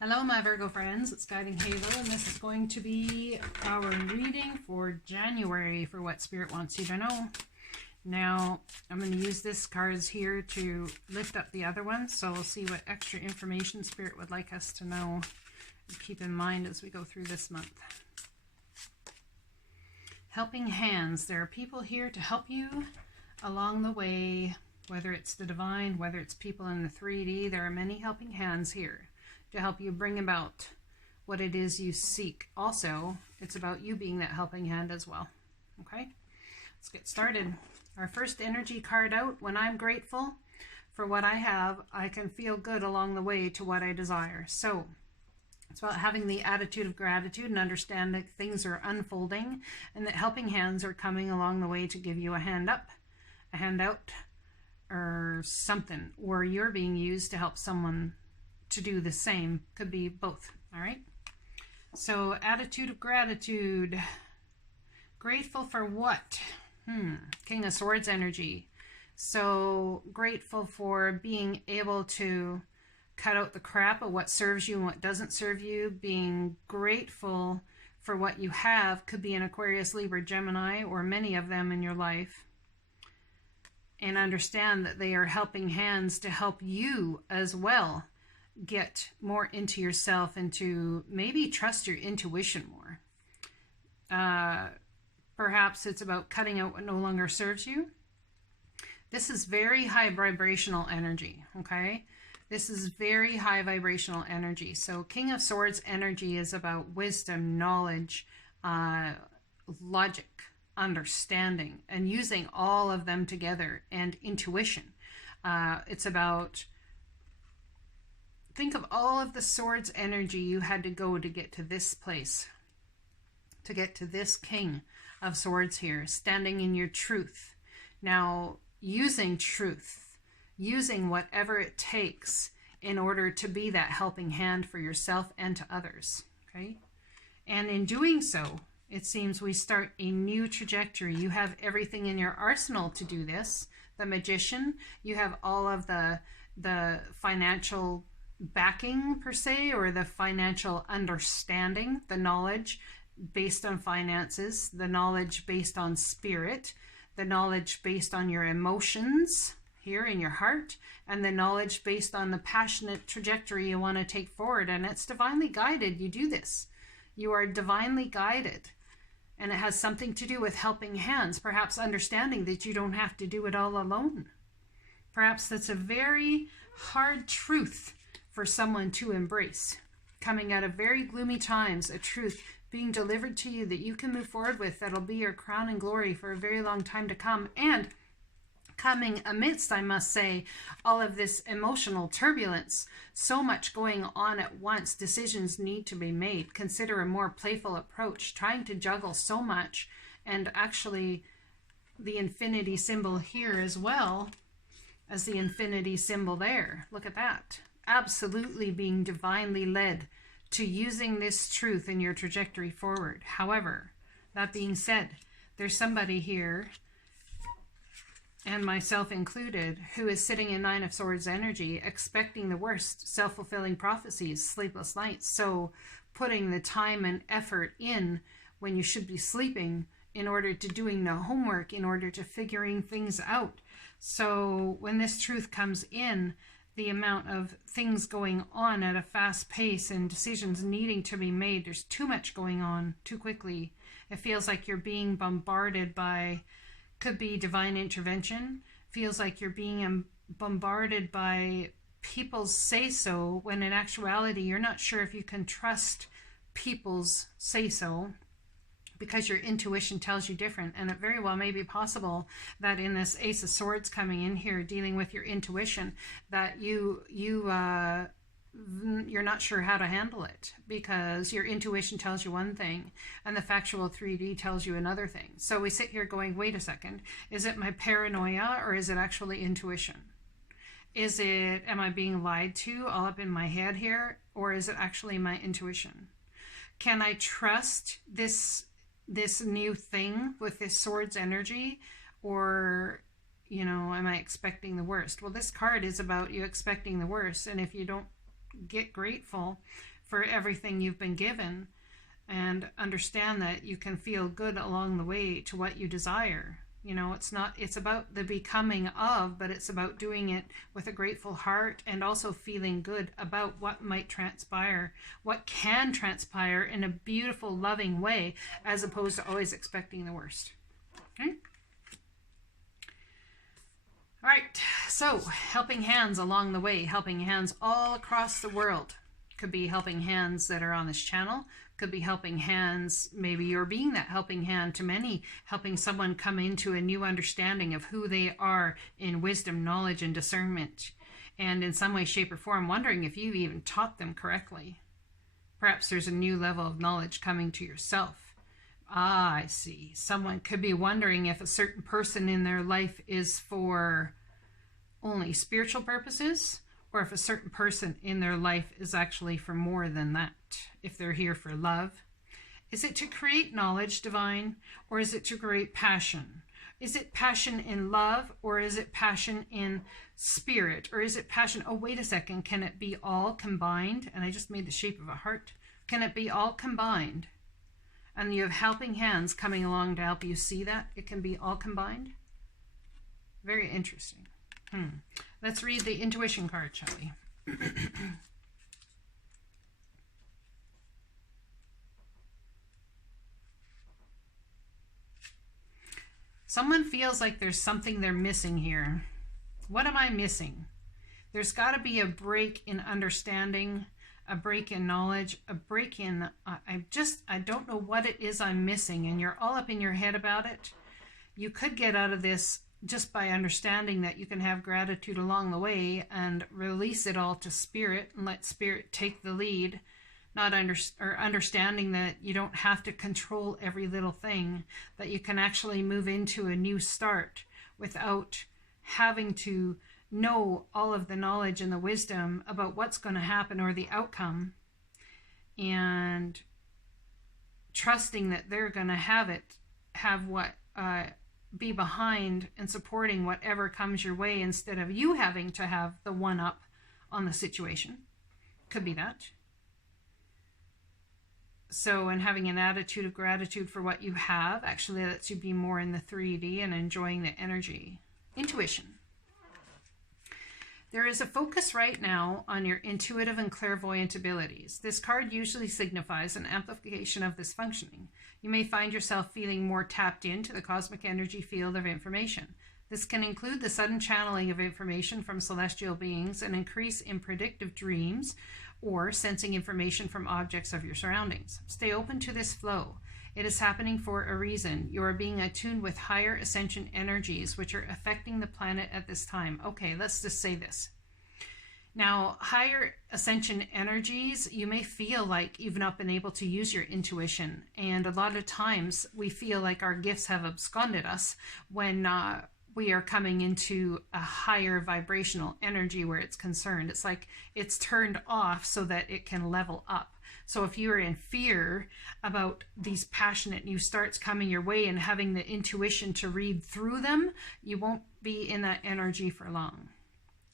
Hello my Virgo friends, it's Guiding Halo, and this is going to be our reading for January for what Spirit wants you to know. Now, I'm going to use this cards here to lift up the other ones, so we'll see what extra information Spirit would like us to know and keep in mind as we go through this month. Helping hands. There are people here to help you along the way, whether it's the divine, whether it's people in the 3D. There are many helping hands here to help you bring about what it is you seek. Also, it's about you being that helping hand as well. Okay, let's get started. Our first energy card out. When I'm grateful for what I have, I can feel good along the way to what I desire. So it's about having the attitude of gratitude and understand that things are unfolding and that helping hands are coming along the way to give you a hand up, a hand out, or something, or you're being used to help someone to do the same. Could be both. All right, so attitude of gratitude. Grateful for what? King of Swords energy. So grateful for being able to cut out the crap of what serves you and what doesn't serve you. Being grateful for what you have. Could be an Aquarius, Libra, Gemini, or many of them in your life, and understand that they are helping hands to help you as well get more into yourself and to maybe trust your intuition more. Perhaps it's about cutting out what no longer serves you. This is very high vibrational energy, okay? This is very high vibrational energy. So King of Swords energy is about wisdom, knowledge, logic, understanding, and using all of them together, and intuition. It's about, think of all of the Swords energy you had to go to get to this place, to get to this King of Swords here, standing in your truth. Now, using truth, using whatever it takes in order to be that helping hand for yourself and to others, okay? And in doing so, it seems we start a new trajectory. You have everything in your arsenal to do this. The Magician, you have all of the financial backing per se, or the financial understanding, the knowledge based on finances, the knowledge based on spirit, the knowledge based on your emotions here in your heart, and the knowledge based on the passionate trajectory you want to take forward. And it's divinely guided. You do this. You are divinely guided. And it has something to do with helping hands, perhaps understanding that you don't have to do it all alone. Perhaps that's a very hard truth for someone to embrace, coming out of very gloomy times, a truth being delivered to you that you can move forward with, that'll be your crown and glory for a very long time to come. And coming amidst, I must say, all of this emotional turbulence, so much going on at once, decisions need to be made. Consider a more playful approach, trying to juggle so much. And actually the infinity symbol here as well as the infinity symbol there. Look at that. Absolutely being divinely led to using this truth in your trajectory forward. However, that being said, there's somebody here, and myself included, who is sitting in Nine of Swords energy, expecting the worst, self-fulfilling prophecies, sleepless nights. So putting the time and effort in when you should be sleeping in order to doing the homework, in order to figuring things out. So when this truth comes in, the amount of things going on at a fast pace and decisions needing to be made, there's too much going on too quickly. It feels like you're being bombarded by, could be divine intervention, feels like you're being bombarded by people's say-so, when in actuality you're not sure if you can trust people's say-so, because your intuition tells you different. And it very well may be possible that in this Ace of Swords coming in here, dealing with your intuition, that you you're not sure how to handle it, because your intuition tells you one thing and the factual 3D tells you another thing. So we sit here going, wait a second, is it my paranoia or is it actually intuition? Am I being lied to all up in my head here, or is it actually my intuition? Can I trust this new thing with this sword's energy, or, am I expecting the worst? Well, this card is about you expecting the worst, and if you don't get grateful for everything you've been given and understand that you can feel good along the way to what you desire, it's about the becoming of, but it's about doing it with a grateful heart and also feeling good about what might transpire, what can transpire in a beautiful, loving way, as opposed to always expecting the worst. Okay? All right, so helping hands along the way, helping hands all across the world. Could be helping hands that are on this channel, could be helping hands, maybe you're being that helping hand to many, helping someone come into a new understanding of who they are in wisdom, knowledge, and discernment. And in some way, shape, or form, wondering if you've even taught them correctly. Perhaps there's a new level of knowledge coming to yourself. Ah, I see. Someone could be wondering if a certain person in their life is for only spiritual purposes, or if a certain person in their life is actually for more than that. If they're here for love. Is it to create knowledge divine, or is it to create passion? Is it passion in love, or is it passion in spirit, or is it passion? Oh, wait a second. Can it be all combined? And I just made the shape of a heart. Can it be all combined? And you have helping hands coming along to help you see that it can be all combined. Very interesting. Let's read the intuition card, shall we? Someone feels like there's something they're missing here. What am I missing? There's got to be a break in understanding, a break in knowledge, a break in, I don't know what it is I'm missing, and you're all up in your head about it. You could get out of this just by understanding that you can have gratitude along the way and release it all to spirit and let spirit take the lead, understanding that you don't have to control every little thing, that you can actually move into a new start without having to know all of the knowledge and the wisdom about what's going to happen or the outcome, and trusting that they're going to be behind and supporting whatever comes your way, instead of you having to have the one up on the situation. Could be that. So, and having an attitude of gratitude for what you have actually lets you be more in the 3D and enjoying the energy. Intuition. There is a focus right now on your intuitive and clairvoyant abilities. This card usually signifies an amplification of this functioning. You may find yourself feeling more tapped into the cosmic energy field of information. This can include the sudden channeling of information from celestial beings, an increase in predictive dreams, or sensing information from objects of your surroundings. Stay open to this flow. It is happening for a reason. You are being attuned with higher ascension energies, which are affecting the planet at this time. Okay, let's just say this. Now, higher ascension energies, you may feel like you've not been able to use your intuition. And a lot of times we feel like our gifts have absconded us when we are coming into a higher vibrational energy where it's concerned. It's like it's turned off so that it can level up. So if you're in fear about these passionate new starts coming your way and having the intuition to read through them, you won't be in that energy for long.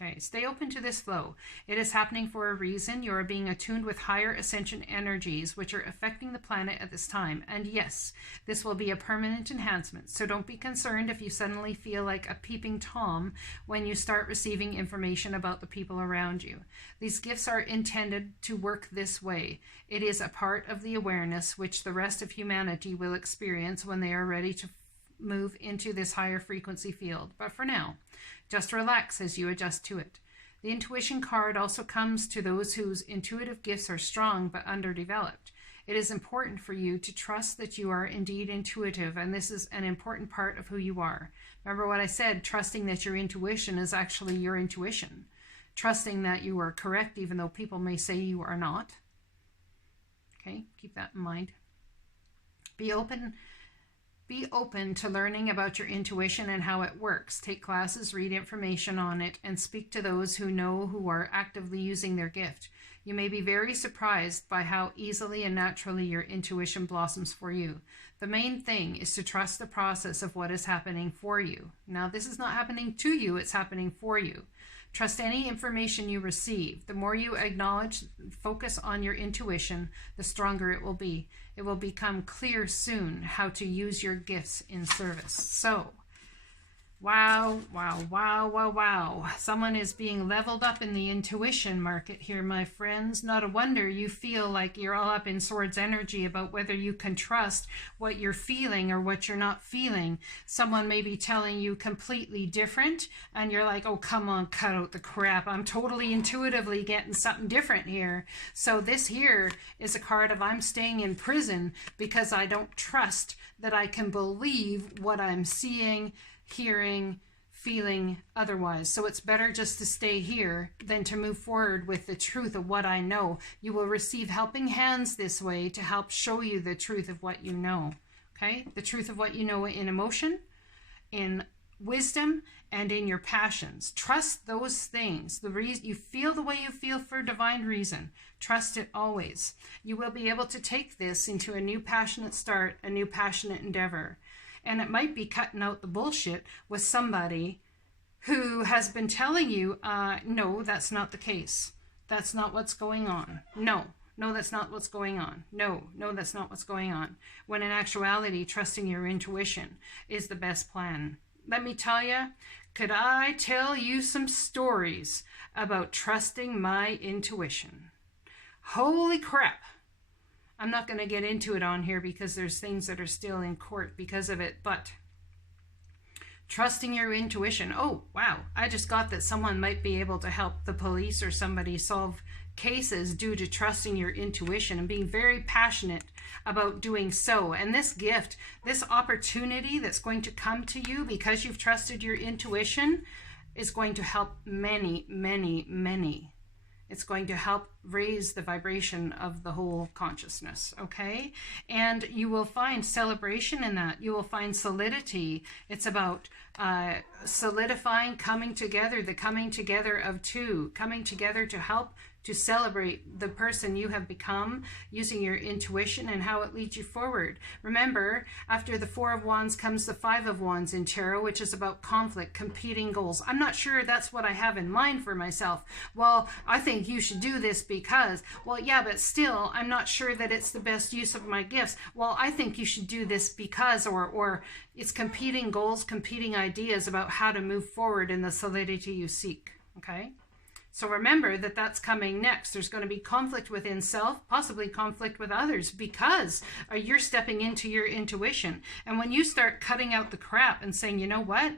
Okay, stay open to this flow. It is happening for a reason. You are being attuned with higher ascension energies, which are affecting the planet at this time. And yes, this will be a permanent enhancement. So don't be concerned if you suddenly feel like a peeping Tom when you start receiving information about the people around you. These gifts are intended to work this way. It is a part of the awareness which the rest of humanity will experience when they are ready to move into this higher frequency field. But for now, just relax as you adjust to it. The intuition card also comes to those whose intuitive gifts are strong but underdeveloped. It is important for you to trust that you are indeed intuitive, and this is an important part of who you are. Remember what I said, trusting that your intuition is actually your intuition. trusting that you are correct, even though people may say you are not. Okay, keep that in mind. Be open to learning about your intuition and how it works. Take classes, read information on it, and speak to those who know who are actively using their gift. You may be very surprised by how easily and naturally your intuition blossoms for you. The main thing is to trust the process of what is happening for you. Now, this is not happening to you, it's happening for you. Trust any information you receive. The more you acknowledge, focus on your intuition, the stronger it will be. It will become clear soon how to use your gifts in service. So, wow, wow, wow, wow, wow. Someone is being leveled up in the intuition market here, my friends. Not a wonder you feel like you're all up in swords energy about whether you can trust what you're feeling or what you're not feeling. Someone may be telling you completely different, and you're like, oh, come on, cut out the crap. I'm totally intuitively getting something different here. So this here is a card of I'm staying in prison because I don't trust that I can believe what I'm seeing, hearing, feeling otherwise. So it's better just to stay here than to move forward with the truth of what I know. You will receive helping hands this way to help show you the truth of what you know. Okay? The truth of what you know in emotion, in wisdom, and in your passions. Trust those things. The reason you feel the way you feel for divine reason. Trust it always. You will be able to take this into a new passionate start, a new passionate endeavor. And it might be cutting out the bullshit with somebody who has been telling you, no, that's not the case. That's not what's going on. No, that's not what's going on. No, that's not what's going on. When in actuality, trusting your intuition is the best plan. Let me tell you, could I tell you some stories about trusting my intuition? Holy crap. I'm not going to get into it on here because there's things that are still in court because of it, but trusting your intuition. Oh, wow. I just got that someone might be able to help the police or somebody solve cases due to trusting your intuition and being very passionate about doing so. And this gift, this opportunity that's going to come to you because you've trusted your intuition is going to help many, many, many. It's going to help raise the vibration of the whole consciousness, okay? And you will find celebration in that. You will find solidity. It's about solidifying, coming together, the coming together of two, coming together to help to celebrate the person you have become using your intuition and how it leads you forward. Remember, after the Four of Wands comes the Five of Wands in tarot, which is about conflict, competing goals. I'm not sure that's what I have in mind for myself. Well, I think you should do this because, well, yeah, but still, I'm not sure that it's the best use of my gifts. Well, I think you should do this because, or it's competing goals, competing ideas about how to move forward in the solidity you seek, okay? So remember that that's coming next. There's going to be conflict within self, possibly conflict with others, because you're stepping into your intuition. And when you start cutting out the crap and saying, you know what?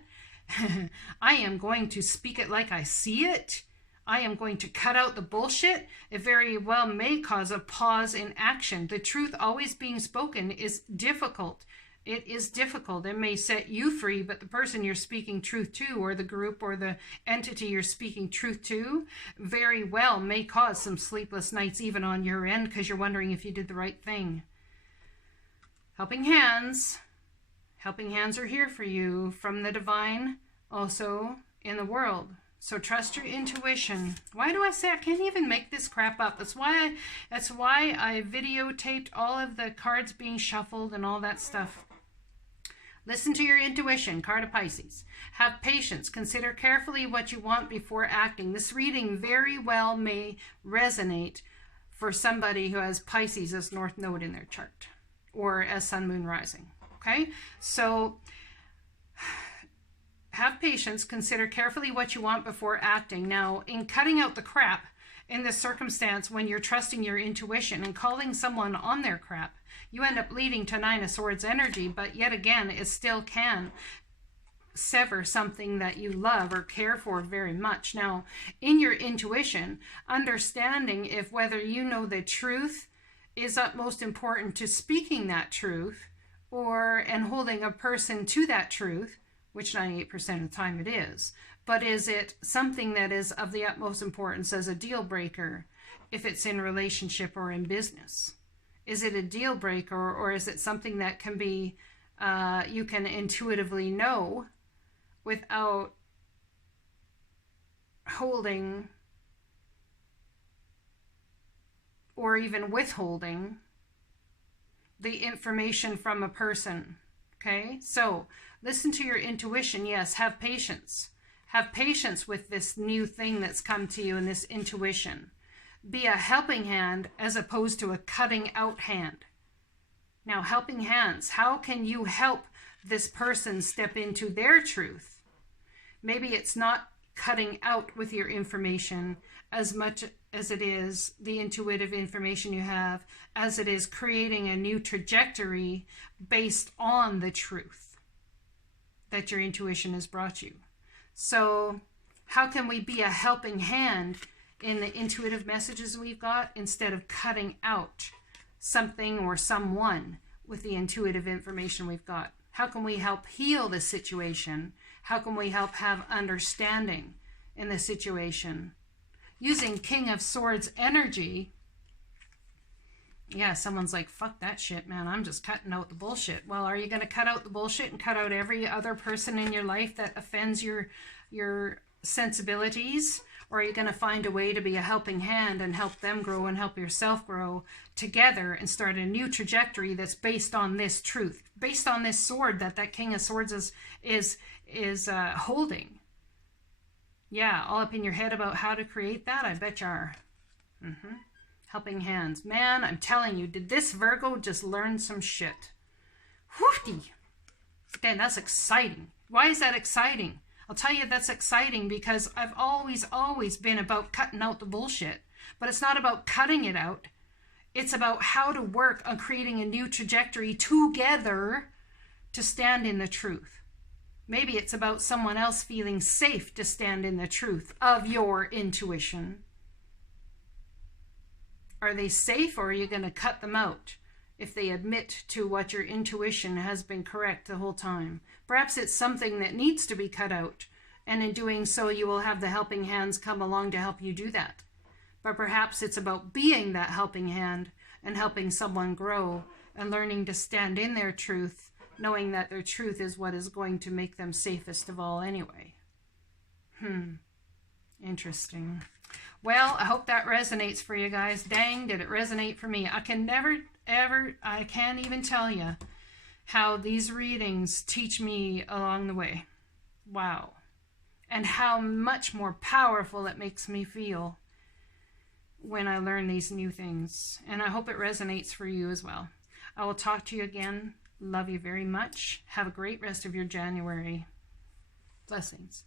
I am going to speak it like I see it. I am going to cut out the bullshit. It very well may cause a pause in action. The truth always being spoken is difficult. It is difficult. It may set you free, but the person you're speaking truth to, or the group or the entity you're speaking truth to, very well may cause some sleepless nights even on your end because you're wondering if you did the right thing. Helping hands are here for you from the divine, also in the world. So trust your intuition. Why do I say I can't even make this crap up? That's why I videotaped all of the cards being shuffled and all that stuff. Listen to your intuition, card of Pisces. Have patience. Consider carefully what you want before acting. This reading very well may resonate for somebody who has Pisces as North Node in their chart or as Sun, Moon, Rising. Okay? So have patience. Consider carefully what you want before acting. Now, in cutting out the crap in this circumstance, when you're trusting your intuition and calling someone on their crap, you end up leading to Nine of Swords energy, but yet again, it still can sever something that you love or care for very much. Now, in your intuition, understanding if whether you know the truth is utmost important to speaking that truth and holding a person to that truth, which 98% of the time it is. But is it something that is of the utmost importance as a deal breaker if it's in relationship or in business? Is it a deal breaker, or is it something that can be, you can intuitively know without holding or even withholding the information from a person? Okay, so listen to your intuition. Yes, have patience. Have patience with this new thing that's come to you and this intuition. Be a helping hand as opposed to a cutting out hand. Now, helping hands, how can you help this person step into their truth? Maybe it's not cutting out with your information as much as it is the intuitive information you have, as it is creating a new trajectory based on the truth that your intuition has brought you. So how can we be a helping hand in the intuitive messages we've got instead of cutting out something or someone with the intuitive information we've got? How can we help heal the situation? How can we help have understanding in the situation? Using King of Swords energy, yeah, someone's like, fuck that shit, man. I'm just cutting out the bullshit. Well, are you going to cut out the bullshit and cut out every other person in your life that offends your sensibilities? Or are you going to find a way to be a helping hand and help them grow and help yourself grow together and start a new trajectory that's based on this truth, based on this sword that King of Swords is holding? Yeah, all up in your head about how to create that? I bet you are. Helping hands. Man, I'm telling you, did this Virgo just learn some shit? Whoopty. Again, that's exciting. Why is that exciting? I'll tell you that's exciting because I've always been about cutting out the bullshit. But it's not about cutting it out. It's about how to work on creating a new trajectory together to stand in the truth. Maybe it's about someone else feeling safe to stand in the truth of your intuition. Are they safe, or are you going to cut them out if they admit to what your intuition has been correct the whole time? Perhaps it's something that needs to be cut out, and in doing so you will have the helping hands come along to help you do that. But perhaps it's about being that helping hand and helping someone grow and learning to stand in their truth, knowing that their truth is what is going to make them safest of all anyway. Interesting. Well, I hope that resonates for you guys. Dang, did it resonate for me. I can't even tell you how these readings teach me along the way. Wow. And how much more powerful it makes me feel when I learn these new things. And I hope it resonates for you as well. I will talk to you again. Love you very much. Have a great rest of your January. Blessings.